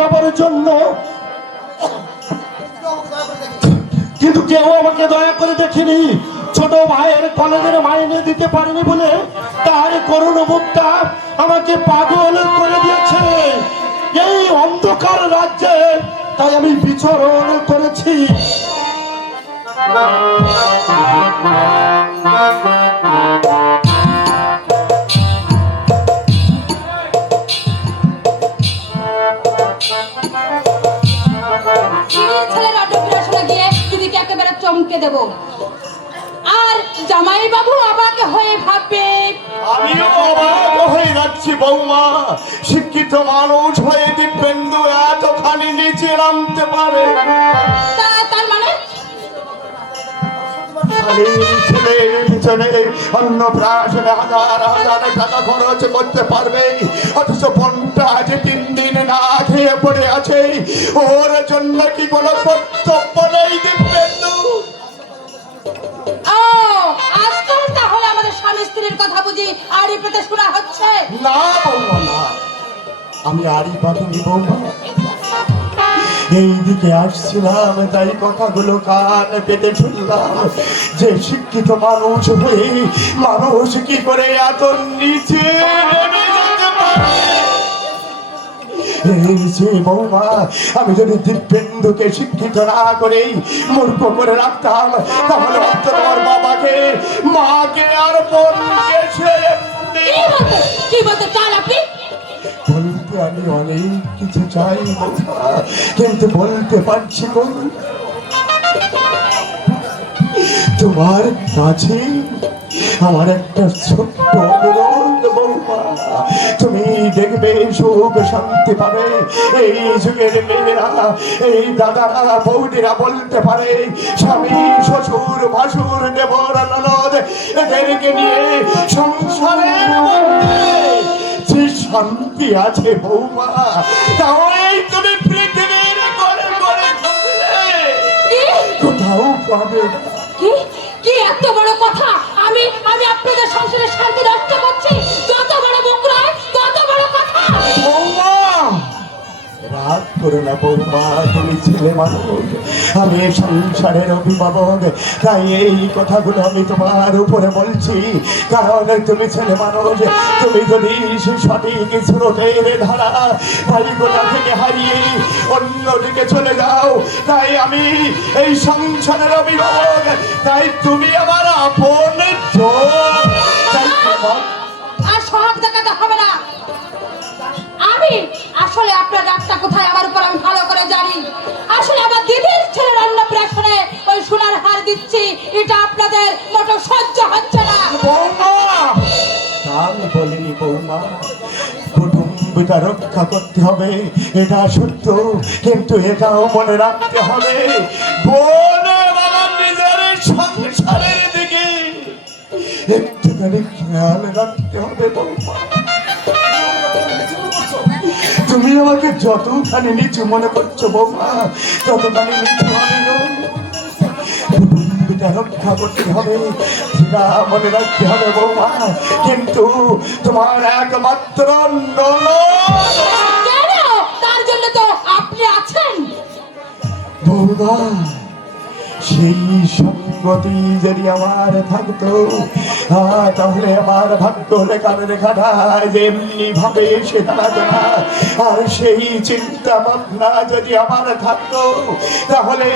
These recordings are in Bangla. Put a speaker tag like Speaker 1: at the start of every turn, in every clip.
Speaker 1: যাবার জন্য। কিন্তু কেউ আমাকে দয়া করে দেখেনি। ছোট ভাইয়ের কলেজের মাইনে দিতে পারেনি বলে তার করুণ মুখটা আমাকে পাগল করে দিয়েছে। এই অন্ধকার রাজ্যে তাই আমি বিচরণ করেছি।
Speaker 2: চমকে দেব। আর জামাই বাবু অবাক হয়ে ভাববে
Speaker 3: আমিও অবাক হয়ে যাচ্ছি বৌমা। শিক্ষিত মানুষ হয়ে দিব্যেন্দু এতখানি নিচে নামতে পারে।
Speaker 2: তার মানে?
Speaker 3: ছেলের পিছনে অন্নপ্রাশনে হাজার হাজার টাকা খরচ করতে পারবে। অথচ বোনটা আজ তিন দিন পড়ে আছে। ওর জন্য কি কোনো কর্তব্য নেই দিব্যেন্দু
Speaker 2: আজকাল তাহলে আমাদের স্বামী স্ত্রীর কথা বুঝি আড়ি পেতে শোনা হচ্ছে?
Speaker 3: না বৌমা না। আমি আরই পাবিনি বৌমা। এই দিকে আসছিলাম তাই কথাগুলো কান পেতে শুনলাম। যে শিক্ষিত মানুষ হয়ে মানুষ কি করে এত নিচে বৌমা আমি যদি দিব্যেন্দুকে শিক্ষিত না করেই মূর্খ করে রাখতাম তাহলে তোমার বাবাকে মাকে আর
Speaker 2: বলতে
Speaker 3: আমি অনেক কিছু চাই কিন্তু বলতে পারছি কোন তোমার কাছে আমার একটা ছোট্ট অনুরোধ। বৌমা তুমি দেখবে সুখ শান্তি পাবে। এই যুগের মেয়েরা এই দাদারা বৌদিরা বলতে পারে স্বামী শ্বশুর ভাসুর দেবর ননদ এদেরকে নিয়ে মধ্যে যে শান্তি আছে বৌমা তাও এই তুমি পৃথিবীর করে করে
Speaker 2: কি?
Speaker 3: কোথাও পাবে
Speaker 2: কি? কি এত বড় কথা? আমি আমি আপনাদের সংসারে শান্তি নষ্ট করছি?
Speaker 3: রাগ করো না বৌমা তুমি ছেলে মানুষ। আমি এই সংসারের অভিভাবক। তাই এই কথাগুলো আমি তোমার উপরে বলছি। কারণ তুমি ছেলে মানুষ, তুমি যদি সঠিক স্রোতের ধারা ভাইগোটা থেকে হারিয়ে অন্যদিকে চলে যাও। তাই আমি এই সংসারের অভিভাবক। তাই তুমি আমার আপন
Speaker 2: আর সহজ দেখাতে হবে না। আমি আসলে আপনার রাগটা কোথায়? আমার উপর আমি ভালো করে জানি। আসলে আমার দিদির ছেলের অন্নপ্রাশনে ওই সোনার হার দিচ্ছি। এটা আপনাদের মোটো সহ্য হচ্ছে না।
Speaker 3: বলিনি বৌমা, কুটুম্বিকা রক্ষা করতে হবে। এটা সত্য, কিন্তু এটাও মনে রাখতে হবে। বোনে বাবা নিজের সংসারের দিকে একটুখানি খেয়াল রাখতে হবে বৌমা। আমাকে যতখানি নিচু মনে করছ বৌমা ততখানি নিচু আমি রক্ষা করতে হবে মনে রাখতে হবে বৌমা। কিন্তু তোমার একমাত্র ননদ।
Speaker 2: তার জন্য তো আপনি আছেন।
Speaker 3: বৌমা সেই সঙ্গতি যদি আমার থাকতো তাহলে আমার ভাগ্য লেখার রেখাটা যেমনি ভাবে সে দাঁড়াতো আর সেই চিন্তা ভাবনা যদি আমার থাকতো, তাহলে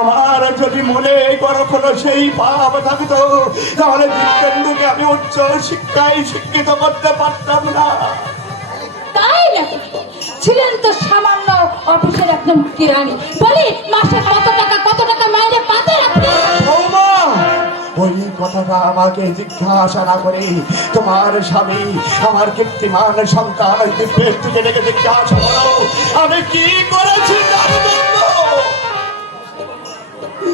Speaker 3: আমার যদি মনে কখনো সেই পাপ থাকতো, তাহলে দিব্যেন্দুকে আমি উচ্চ শিক্ষায় শিক্ষিত করতে পারতাম না।
Speaker 2: তাই নাকি ছিলেন তো সামান্য অফিসের একজন কিরানি। বলি মাসে
Speaker 3: কথাটা আমাকে জিজ্ঞাসা না করে তোমার স্বামী আমার কীর্তিমান সন্তান দিব্যের থেকে ডেকে জিজ্ঞাসা করো আমি কি করেছি তার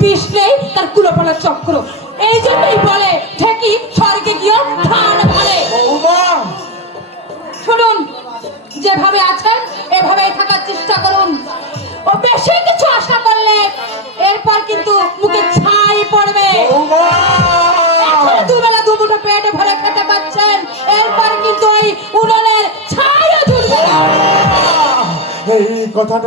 Speaker 2: বিষ নেই তার কুলোপালা চক্র। এই জন্যই বলে ঠেকি স্বর্গে গিয়ে ধান ভালে শুনুন যেভাবে আছেন এভাবেই থাকার চেষ্টা করুন। ও বেশি কিছু পেটে ভরে খেতে পাচ্ছেন। এরপর কিন্তু এই উনুনের ছাইও
Speaker 3: এই কথাটা